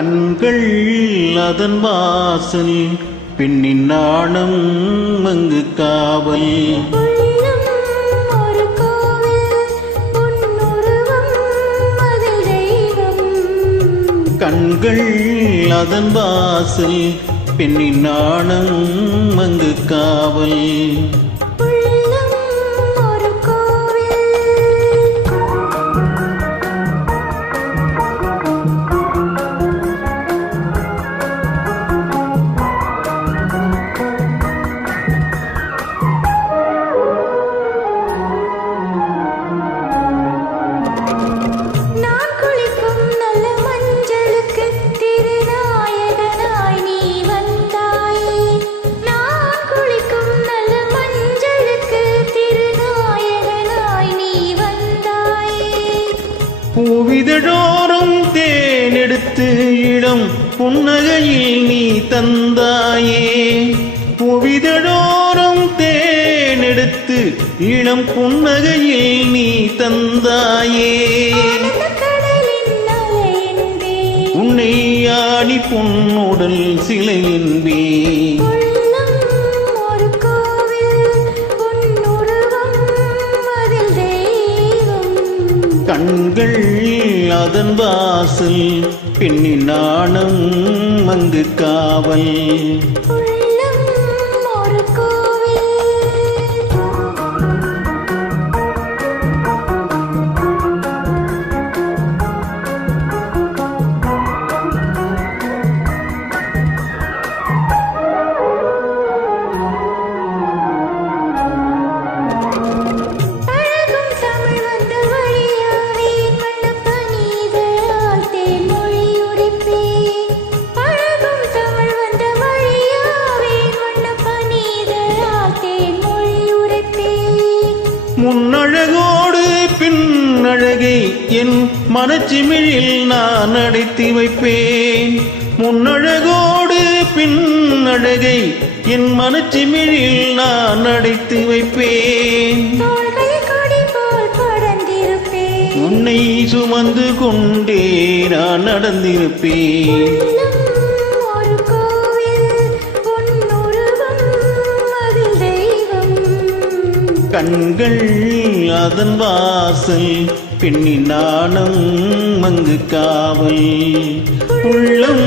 கண்கள் அதன் வாசல் பெண்ணின் நாணம் அங்கு காவல் கண்கள் அதன் வாசல் பெண்ணின் நாணம் அங்கு காவல் பூவிதழோரம் தேனெடுத்து இளம் புன்னகையில் நீ தந்தாயே பூவிதழோரம் தேனெடுத்து இளம் புன்னகையில் நீ தந்தாயே உன்னை ஆடி பொன்னுடல் சிலை என்பே கண்கள் அதன் வாசல் பெண்ணின் நாணம் அங்கு காவல் முன்னழகோடு பின்னழகை என் மனச்சிமிழில் நான் அடைத்து வைப்பேன் முன்னழகோடு பின்னழகை என் மனச்சிமிழில் நான் அடைத்து வைப்பேன் உன்னை சுமந்து கொண்டே நான் நடந்திருப்பேன் கண்கள் அதன் வாசல் பெண்ணின் நாணம் அங்கு காவல் உள்ளம்